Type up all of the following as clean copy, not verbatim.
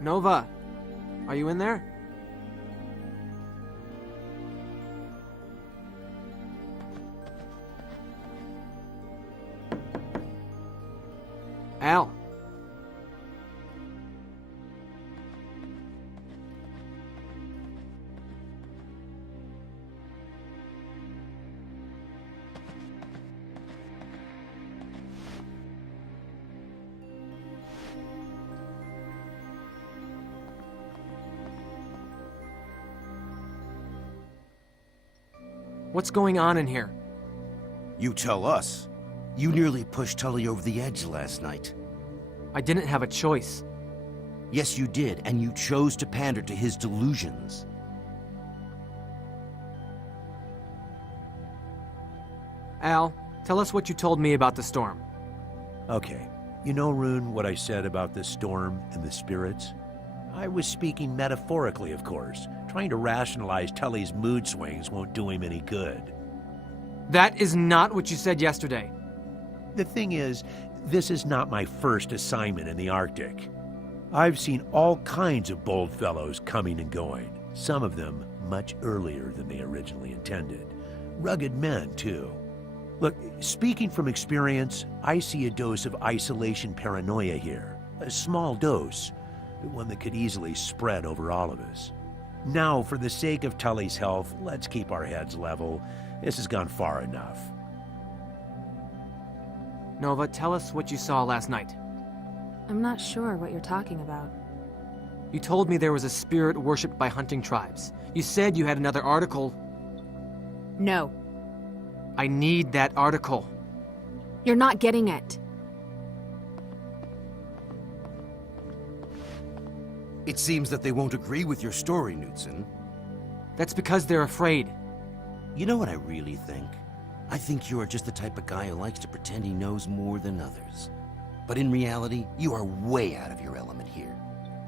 Nova, are you in there? Al. What's going on in here? You tell us. You nearly pushed Tully over the edge last night. I didn't have a choice. Yes, you did, and you chose to pander to his delusions. Al, tell us what you told me about the storm. Okay. You know, Rune, what I said about the storm and the spirits? I was speaking metaphorically, of course. Trying to rationalize Tully's mood swings won't do him any good. That is not what you said yesterday. The thing is, this is not my first assignment in the Arctic. I've seen all kinds of bold fellows coming and going, some of them much earlier than they originally intended. Rugged men, too. Look, speaking from experience, I see a dose of isolation paranoia here. A small dose, but one that could easily spread over all of us. Now, for the sake of Tully's health, let's keep our heads level. This has gone far enough. Nova, tell us what you saw last night. I'm not sure what you're talking about. You told me there was a spirit worshipped by hunting tribes. You said you had another article. No. I need that article. You're not getting it. It seems that they won't agree with your story, Knudsen. That's because they're afraid. You know what I really think? I think you are just the type of guy who likes to pretend he knows more than others. But in reality, you are way out of your element here.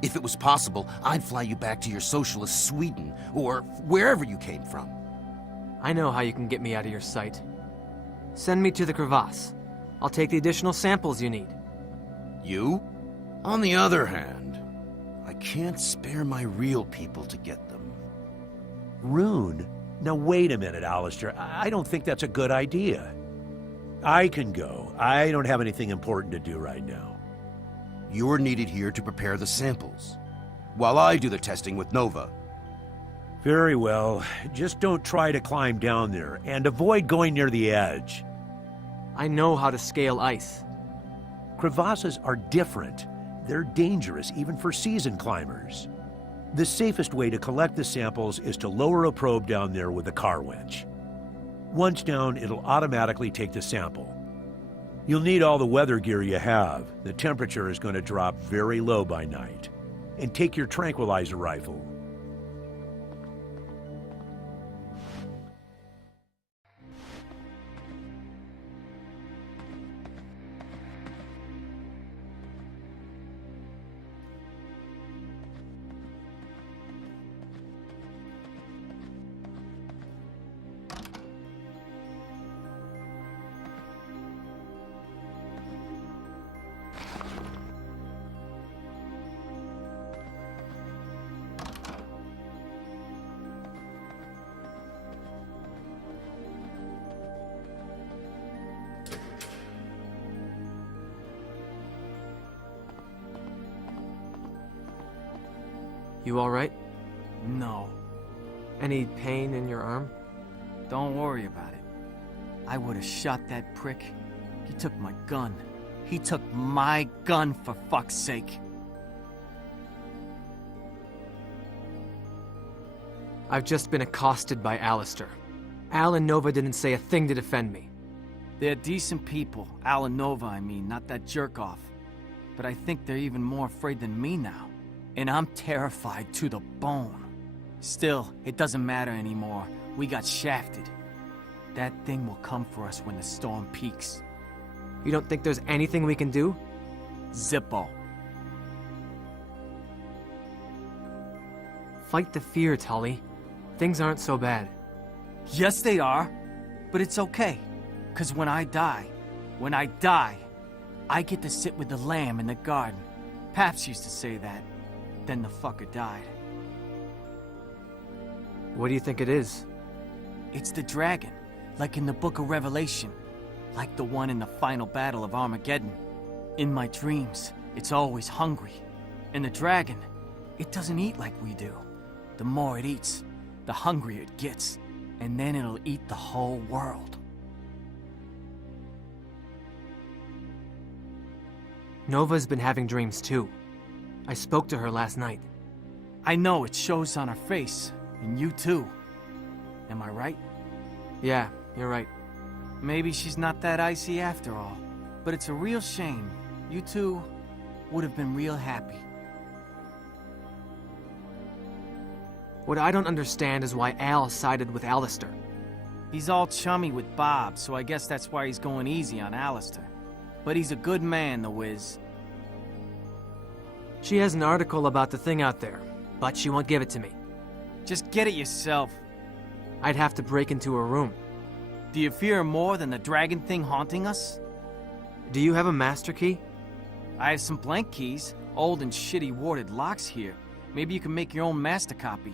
If it was possible, I'd fly you back to your socialist Sweden, or wherever you came from. I know how you can get me out of your sight. Send me to the crevasse. I'll take the additional samples you need. You? On the other hand, I can't spare my real people to get them. Rune? Now wait a minute, Alistair. I don't think that's a good idea. I can go. I don't have anything important to do right now. You're needed here to prepare the samples, while I do the testing with Nova. Very well. Just don't try to climb down there, and avoid going near the edge. I know how to scale ice. Crevasses are different. They're dangerous even for seasoned climbers. The safest way to collect the samples is to lower a probe down there with a car winch. Once down, it'll automatically take the sample. You'll need all the weather gear you have. The temperature is going to drop very low by night. And take your tranquilizer rifle. You all right? No, Any pain in your arm? don't worry about it. I would have shot that prick. He took my gun. He took my gun, for fuck's sake. I've just been accosted by Alistair. Al and Nova didn't say a thing to defend me. They're decent people. Al and Nova, I mean, not that jerk-off. But I think they're even more afraid than me now. And I'm terrified to the bone. Still, it doesn't matter anymore. We got shafted. That thing will come for us when the storm peaks. You don't think there's anything we can do? Zippo. Fight the fear, Tully. Things aren't so bad. Yes, they are. But it's okay. 'Cause when I die, I get to sit with the lamb in the garden. Paps used to say that. Then the fucker died. What do you think it is? It's the dragon, like in the Book of Revelation. Like the one in the final battle of Armageddon. In my dreams, it's always hungry. And the dragon, it doesn't eat like we do. The more it eats, the hungrier it gets. And then it'll eat the whole world. Nova's been having dreams too. I spoke to her last night. I know it shows on her face, and you too. Am I right? Yeah, you're right. Maybe she's not that icy after all. But it's a real shame. You two would have been real happy. What I don't understand is why Al sided with Alistair. He's all chummy with Bob, so I guess that's why he's going easy on Alistair. But he's a good man, the Wiz. She has an article about the thing out there, but she won't give it to me. Just get it yourself. I'd have to break into her room. Do you fear more than the dragon thing haunting us? Do you have a master key? I have some blank keys, old and shitty warded locks here. Maybe you can make your own master copy.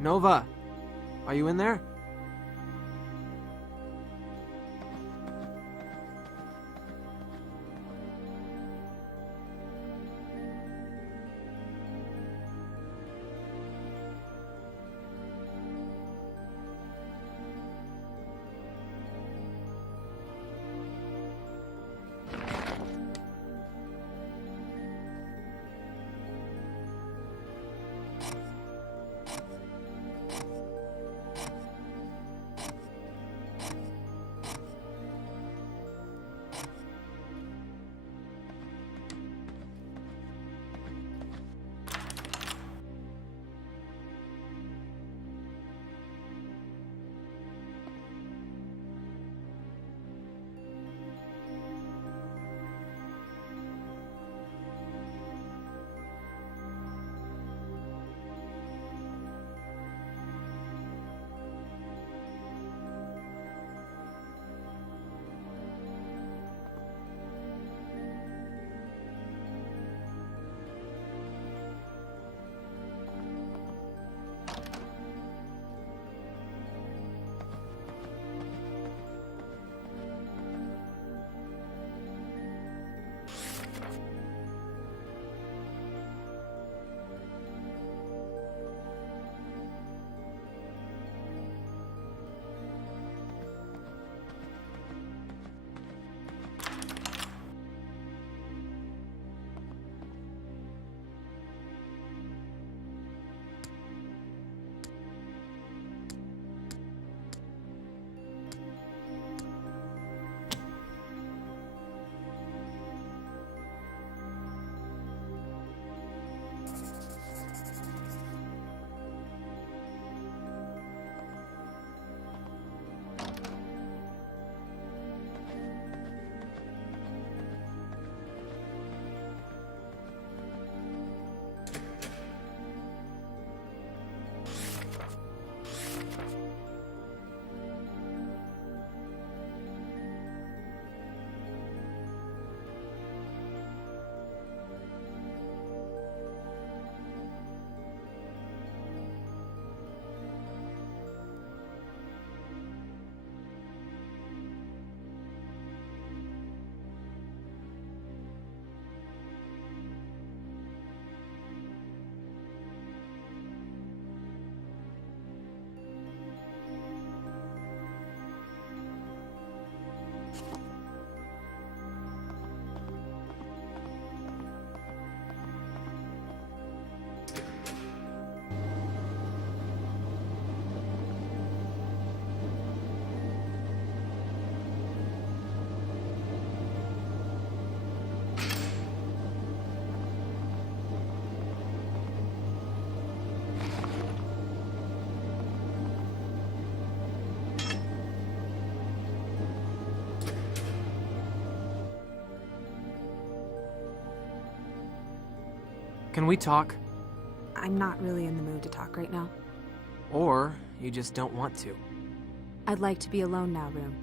Nova, are you in there? Can we talk? I'm not really in the mood to talk right now. Or you just don't want to? I'd like to be alone now, Rune.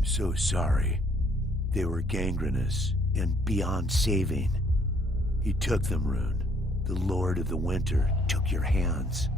I'm so sorry. They were gangrenous and beyond saving. He took them, Rune. The Lord of the Winter took your hands.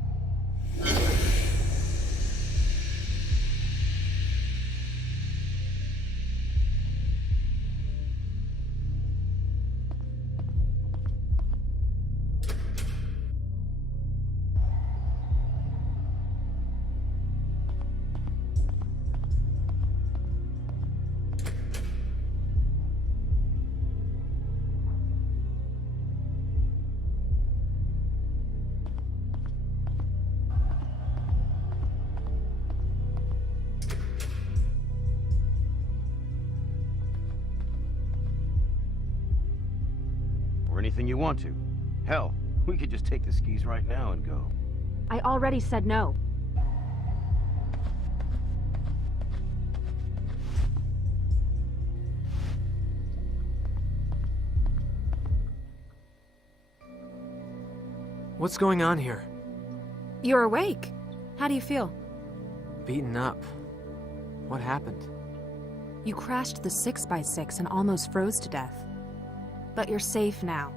Or anything you want to. Hell, we could just take the skis right now and go. I already said no. What's going on here? You're awake. How do you feel? Beaten up. What happened? You crashed the 6x6 and almost froze to death. But you're safe now.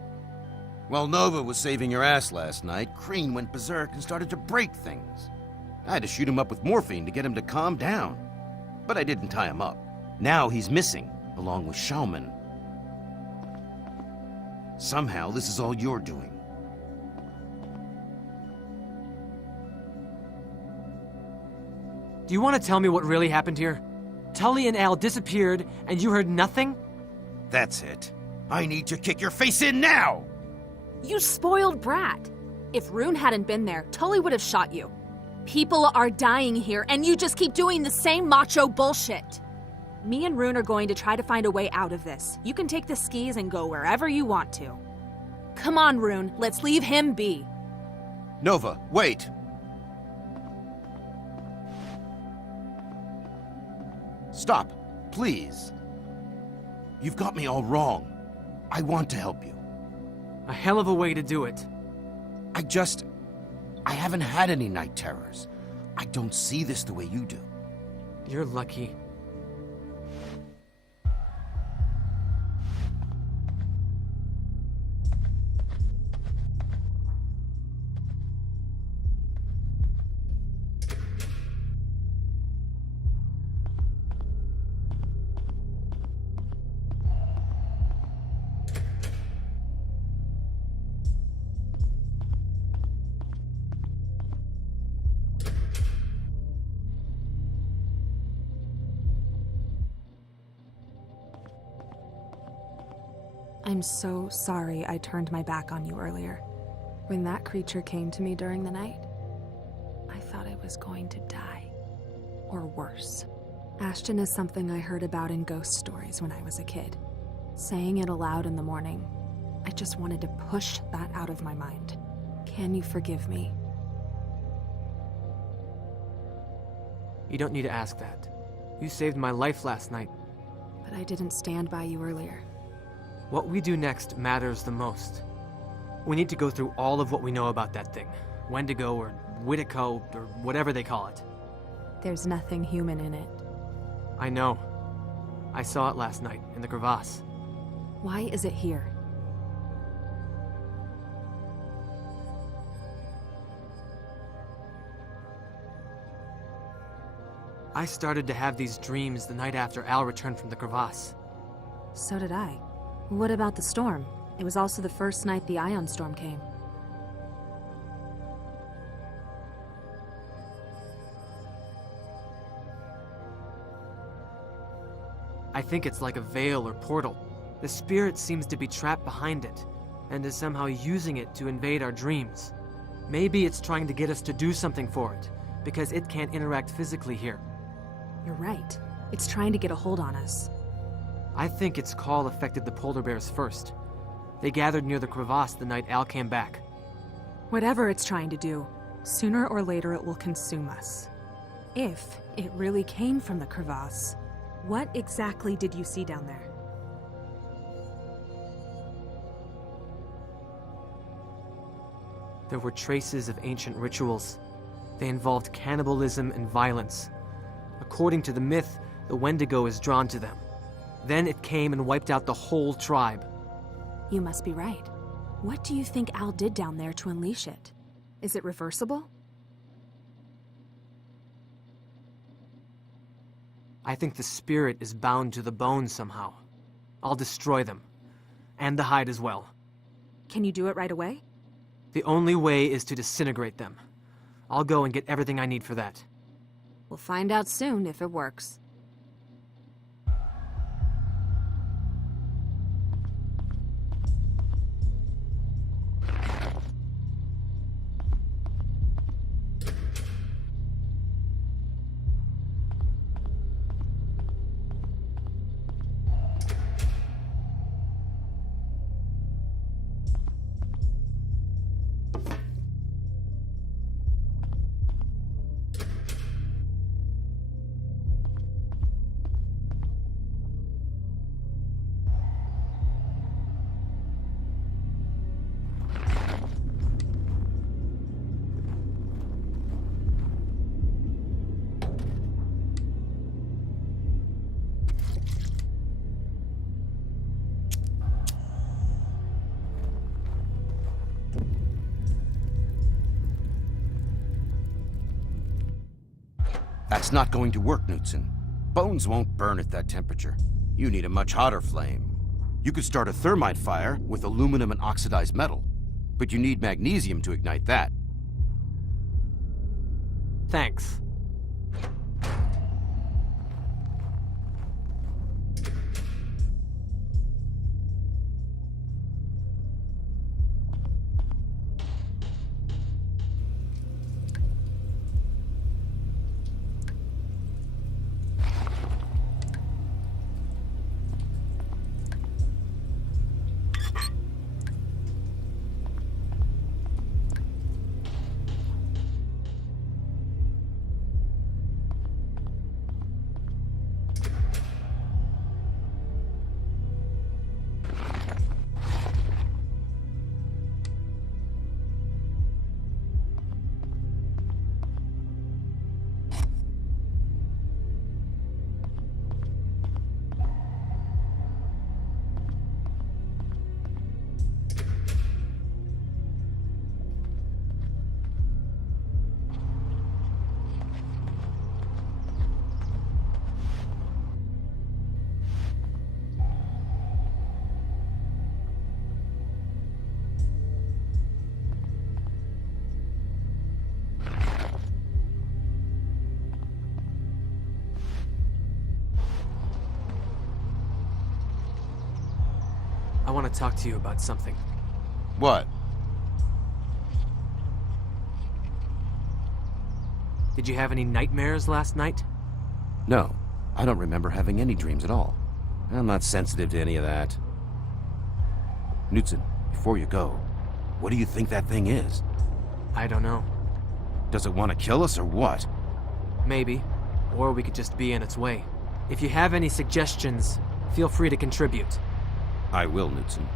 While Nova was saving your ass last night, Crean went berserk and started to break things. I had to shoot him up with morphine to get him to calm down. But I didn't tie him up. Now he's missing, along with Shaman. Somehow, this is all you're doing. Do you want to tell me what really happened here? Tully and Al disappeared, and you heard nothing? That's it. I need to kick your face in now! You spoiled brat. If Rune hadn't been there, Tully would have shot you. People are dying here, and you just keep doing the same macho bullshit. Me and Rune are going to try to find a way out of this. You can take the skis and go wherever you want to. Come on, Rune, let's leave him be. Nova, wait! Stop, please. You've got me all wrong. I want to help you. A hell of a way to do it. I haven't had any night terrors. I don't see this the way you do. You're lucky. I'm so sorry I turned my back on you earlier. When that creature came to me during the night, I thought I was going to die. Or worse. Ashton is something I heard about in ghost stories when I was a kid. Saying it aloud in the morning, I just wanted to push that out of my mind. Can you forgive me? You don't need to ask that. You saved my life last night. But I didn't stand by you earlier. What we do next matters the most. We need to go through all of what we know about that thing. Wendigo or Whitico or whatever they call it. There's nothing human in it. I know. I saw it last night in the crevasse. Why is it here? I started to have these dreams the night after Al returned from the crevasse. So did I. What about the storm? It was also the first night the ion storm came. I think it's like a veil or portal. The spirit seems to be trapped behind it, and is somehow using it to invade our dreams. Maybe it's trying to get us to do something for it, because it can't interact physically here. You're right. It's trying to get a hold on us. I think its call affected the polar bears first. They gathered near the crevasse the night Al came back. Whatever it's trying to do, sooner or later it will consume us. If it really came from the crevasse, what exactly did you see down there? There were traces of ancient rituals. They involved cannibalism and violence. According to the myth, The Wendigo is drawn to them. Then it came and wiped out the whole tribe. You must be right. What do you think Al did down there to unleash it? Is it reversible? I think the spirit is bound to the bones somehow. I'll destroy them. And the hide as well. Can you do it right away? The only way is to disintegrate them. I'll go and get everything I need for that. We'll find out soon if it works. That's not going to work, Knudsen. Bones won't burn at that temperature. You need a much hotter flame. You could start a thermite fire with aluminum and oxidized metal, but you need magnesium to ignite that. Thanks. I want to talk to you about something. What? Did you have any nightmares last night? No, I don't remember having any dreams at all. I'm not sensitive to any of that. Knudsen, before you go, what do you think that thing is? I don't know. Does it want to kill us or what? Maybe. Or we could just be in its way. If you have any suggestions, feel free to contribute. I will, Knudsen.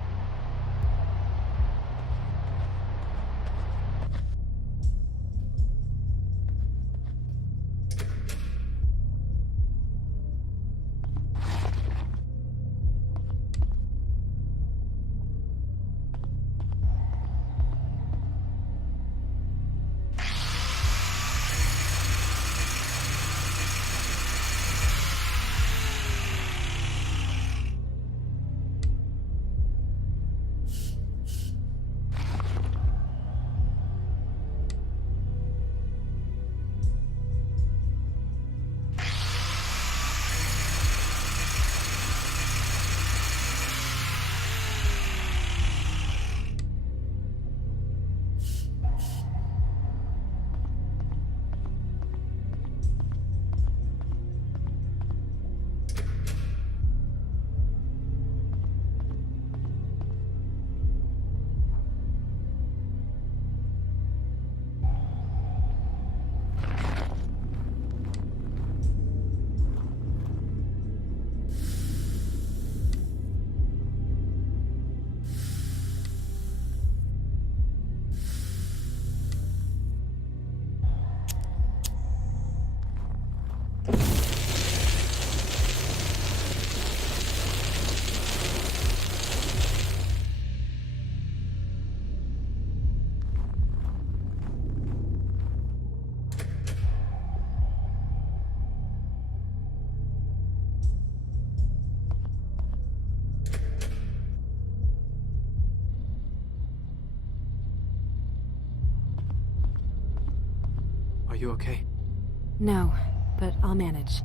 you okay? No, but I'll manage.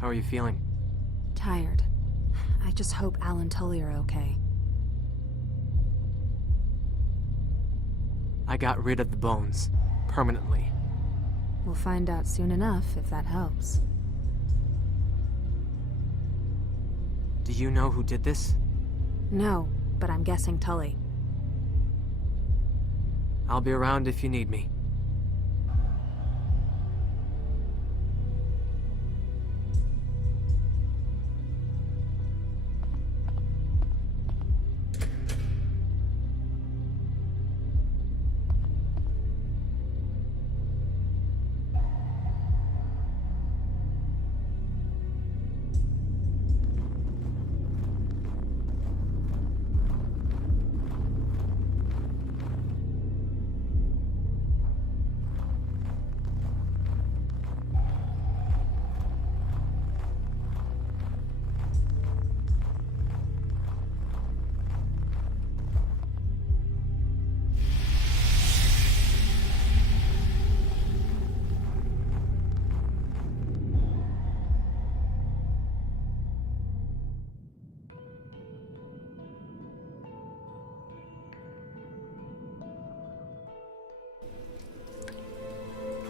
How are you feeling? Tired. I just hope Al and Tully are okay. I got rid of the bones. Permanently. We'll find out soon enough if that helps. Do you know who did this? No, but I'm guessing Tully. I'll be around if you need me.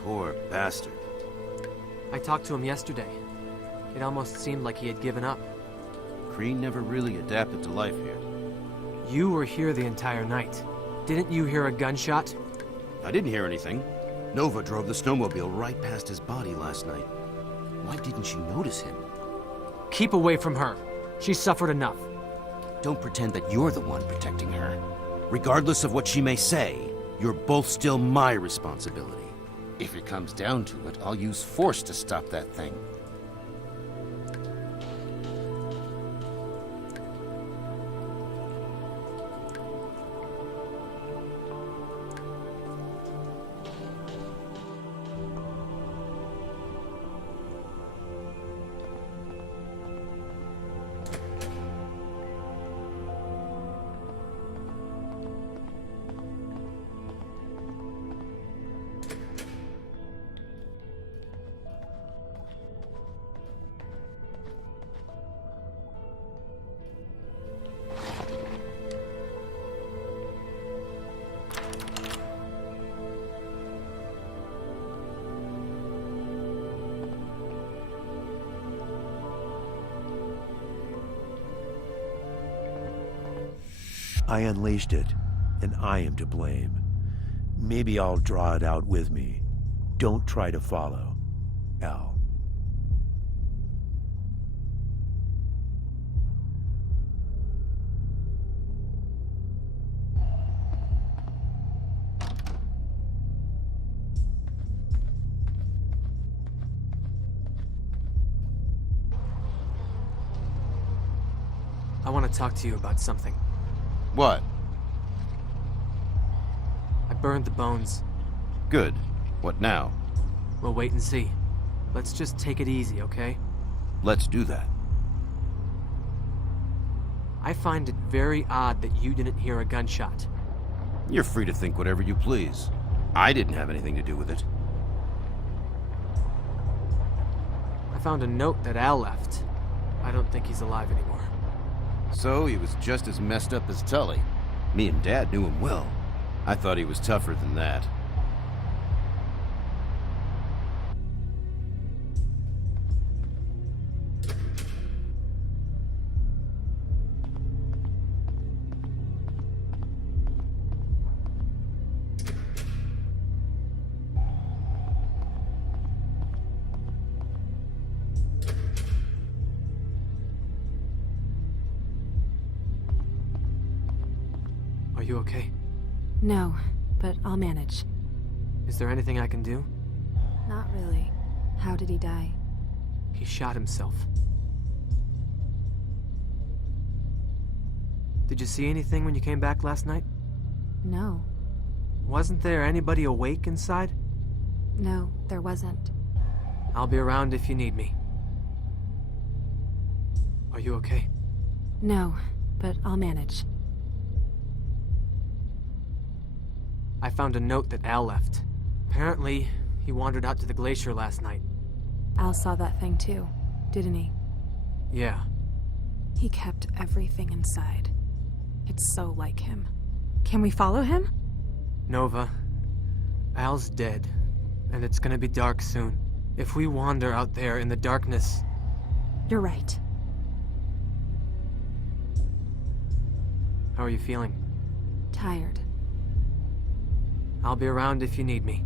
Poor bastard. I talked to him yesterday. It almost seemed like he had given up. Green never really adapted to life here. You were here the entire night. Didn't you hear a gunshot? I didn't hear anything. Nova drove the snowmobile right past his body last night. Why didn't you notice him? Keep away from her. She suffered enough. Don't pretend that you're the one protecting her. Regardless of what she may say, you're both still my responsibility. If it comes down to it, I'll use force to stop that thing. I unleashed it, and I am to blame. Maybe I'll draw it out with me. Don't try to follow, Al. I want to talk to you about something. What? I burned the bones. Good. What now? We'll wait and see. Let's just take it easy, okay? Let's do that. I find it very odd that you didn't hear a gunshot. You're free to think whatever you please. I didn't have anything to do with it. I found a note that Al left. I don't think he's alive anymore. So he was just as messed up as Tully. Me and Dad knew him well. I thought he was tougher than that. Are you okay? No, but I'll manage. Is there anything I can do? Not really. How did he die? He shot himself. Did you see anything when you came back last night? No. Wasn't there anybody awake inside? No, there wasn't. I'll be around if you need me. Are you okay? No, but I'll manage. I found a note that Al left. Apparently, he wandered out to the glacier last night. Al saw that thing too, didn't he? Yeah. He kept everything inside. It's so like him. Can we follow him? Nova, Al's dead, and it's gonna be dark soon. If we wander out there in the darkness... You're right. How are you feeling? Tired. I'll be around if you need me.